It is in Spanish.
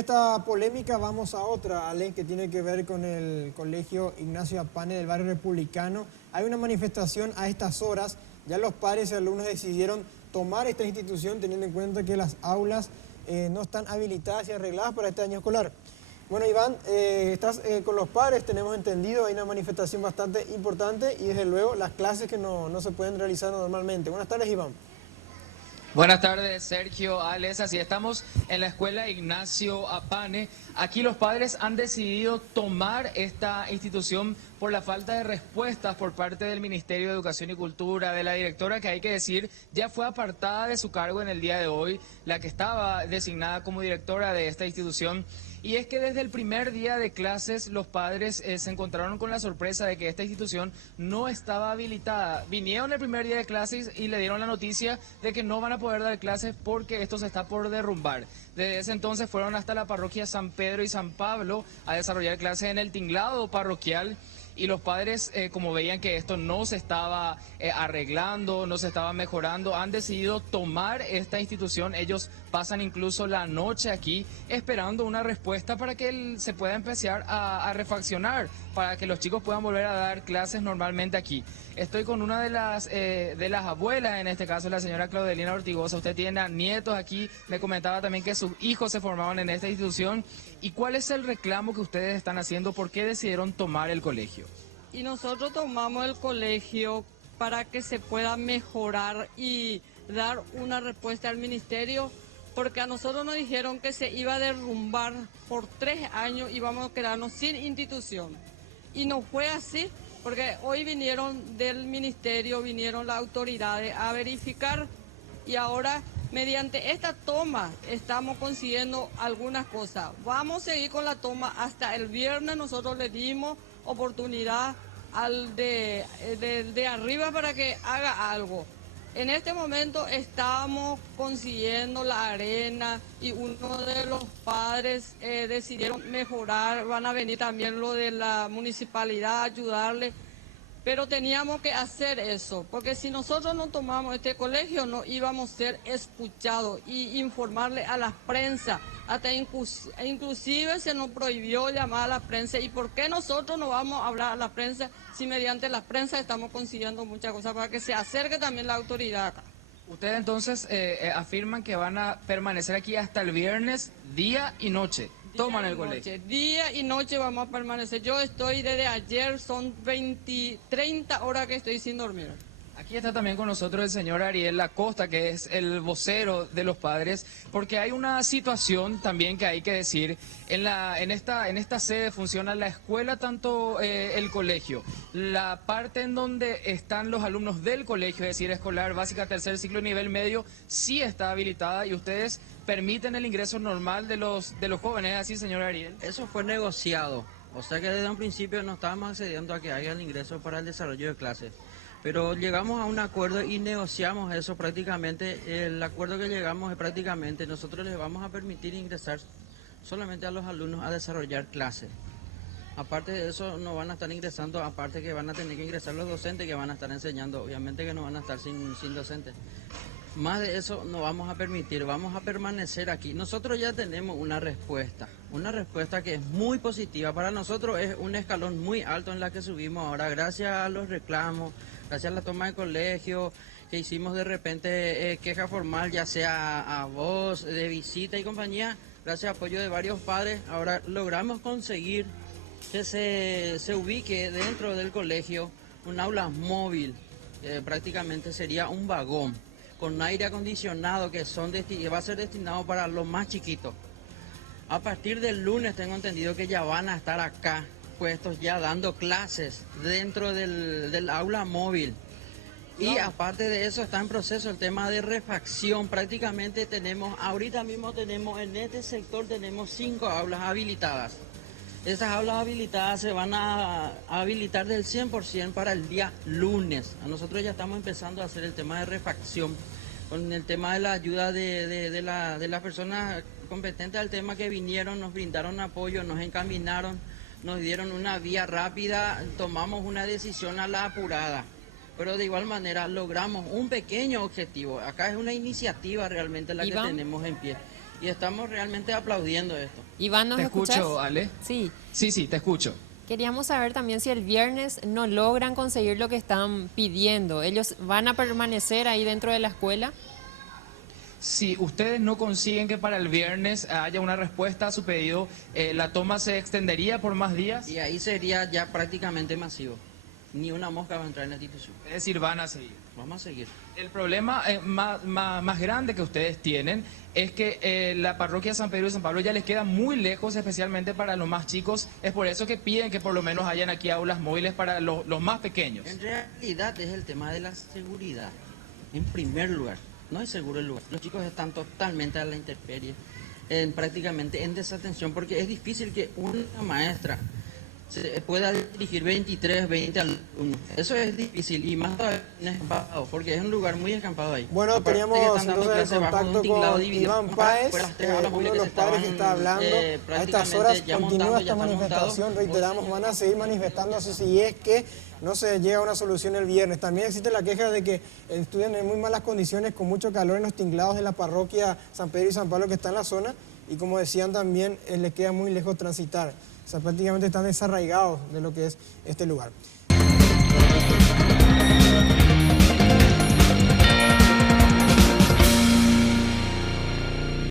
esta polémica vamos a otra, Ale, que tiene que ver con el Colegio Ignacio Apane del Barrio Republicano. Hay una manifestación a estas horas. Ya los padres y alumnos decidieron tomar esta institución teniendo en cuenta que las aulas no están habilitadas y arregladas para este año escolar. Bueno, Iván, estás con los padres, tenemos entendido, hay una manifestación bastante importante y desde luego las clases que no se pueden realizar normalmente. Buenas tardes, Iván. Buenas tardes, Sergio, Alex. Así estamos en la escuela Ignacio Apane. Aquí los padres han decidido tomar esta institución por la falta de respuestas por parte del Ministerio de Educación y Cultura, de la directora, que hay que decir ya fue apartada de su cargo en el día de hoy, la que estaba designada como directora de esta institución. Y es que desde el primer día de clases los padres se encontraron con la sorpresa de que esta institución no estaba habilitada. Vinieron el primer día de clases y le dieron la noticia de que no van a poder dar clases porque esto se está por derrumbar. Desde ese entonces fueron hasta la parroquia San Pedro y San Pablo a desarrollar clases en el tinglado parroquial. Y los padres, como veían que esto no se estaba arreglando, no se estaba mejorando, han decidido tomar esta institución. Ellos pasan incluso la noche aquí esperando una respuesta para que se pueda empezar a refaccionar, para que los chicos puedan volver a dar clases normalmente aquí. Estoy con una de las abuelas, en este caso la señora Claudelina Ortigosa. Usted tiene nietos aquí, me comentaba también que sus hijos se formaban en esta institución. ¿Y cuál es el reclamo que ustedes están haciendo? ¿Por qué decidieron tomar el colegio? Y nosotros tomamos el colegio para que se pueda mejorar y dar una respuesta al ministerio, porque a nosotros nos dijeron que se iba a derrumbar por 3 años y vamos a quedarnos sin institución. Y no fue así, porque hoy vinieron del ministerio, vinieron las autoridades a verificar y ahora mediante esta toma estamos consiguiendo algunas cosas. Vamos a seguir con la toma hasta el viernes. Nosotros le dimos oportunidad al de arriba para que haga algo. En este momento estamos consiguiendo la arena y uno de los padres decidieron mejorar. Van a venir también lo de la municipalidad a ayudarle. Pero teníamos que hacer eso, porque si nosotros no tomamos este colegio no íbamos a ser escuchados y informarle a la prensa. Hasta inclusive se nos prohibió llamar a la prensa. ¿Y por qué nosotros no vamos a hablar a la prensa si mediante la prensa estamos consiguiendo muchas cosas para que se acerque también la autoridad acá? Ustedes entonces afirman que van a permanecer aquí hasta el viernes, día y noche. Toman el colegio. Día y noche vamos a permanecer. Yo estoy desde ayer, son 30 horas que estoy sin dormir. Aquí está también con nosotros el señor Ariel Lacosta, que es el vocero de los padres, porque hay una situación también que hay que decir. En esta sede funciona la escuela, tanto el colegio. La parte en donde están los alumnos del colegio, es decir, escolar, básica, tercer ciclo, nivel medio, sí está habilitada y ustedes permiten el ingreso normal de los jóvenes, ¿así, señor Ariel? Eso fue negociado, o sea que desde un principio no estábamos accediendo a que haya el ingreso para el desarrollo de clases. Pero llegamos a un acuerdo y negociamos eso prácticamente. El acuerdo que llegamos es prácticamente nosotros les vamos a permitir ingresar solamente a los alumnos a desarrollar clases. Aparte de eso no van a estar ingresando, aparte que van a tener que ingresar los docentes que van a estar enseñando. Obviamente que no van a estar sin docentes. Más de eso no vamos a permitir, vamos a permanecer aquí. Nosotros ya tenemos una respuesta que es muy positiva. Para nosotros es un escalón muy alto en la que subimos ahora, gracias a los reclamos, gracias a la toma de colegio, que hicimos de repente queja formal, ya sea a voz, de visita y compañía, gracias al apoyo de varios padres, ahora logramos conseguir que se ubique dentro del colegio un aula móvil, prácticamente sería un vagón, con aire acondicionado que va a ser destinado para los más chiquitos. A partir del lunes tengo entendido que ya van a estar acá puestos ya dando clases dentro del aula móvil. Y aparte de eso está en proceso el tema de refacción. Prácticamente ahorita mismo en este sector tenemos 5 aulas habilitadas. Estas aulas habilitadas se van a habilitar del 100% para el día lunes. Nosotros ya estamos empezando a hacer el tema de refacción, con el tema de la ayuda de las personas competentes al tema que vinieron, nos brindaron apoyo, nos encaminaron, nos dieron una vía rápida, tomamos una decisión a la apurada. Pero de igual manera logramos un pequeño objetivo. Acá es una iniciativa realmente la que tenemos en pie. y estamos realmente aplaudiendo esto. Iván, ¿nos Te escuchas? escucho, Ale. Sí. Sí, te escucho. Queríamos saber también si el viernes no logran conseguir lo que están pidiendo. ¿Ellos van a permanecer ahí dentro de la escuela? Si ustedes no consiguen que para el viernes haya una respuesta a su pedido, ¿la toma se extendería por más días? Y ahí sería ya prácticamente masivo. Ni una mosca va a entrar en la institución. Es decir, van a seguir. Vamos a seguir. El problema más grande que ustedes tienen es que la parroquia San Pedro y San Pablo ya les queda muy lejos, especialmente para los más chicos. Es por eso que piden que por lo menos hayan aquí aulas móviles para los más pequeños. En realidad es el tema de la seguridad. En primer lugar, no es seguro el lugar. Los chicos están totalmente a la intemperie, prácticamente en desatención, porque es difícil que una maestra se pueda dirigir 23, 20 alumnos. Eso es difícil y más todavía escampado, porque es un lugar muy escampado ahí. Bueno, Aparte teníamos que están dando entonces el clases bajo un contacto tinglado con dividido. Iván Páez, Fuera las tres aulas uno móviles de los que padres que estaban, está hablando. A estas prácticamente horas ya continúa montando, esta ya están manifestación, montados. reiteramos, van a seguir manifestándose si es que no se llega a una solución el viernes. También existe la queja de que estudian en muy malas condiciones, con mucho calor en los tinglados de la parroquia San Pedro y San Pablo que está en la zona, y como decían también, les queda muy lejos transitar. O sea, prácticamente están desarraigados de lo que es este lugar.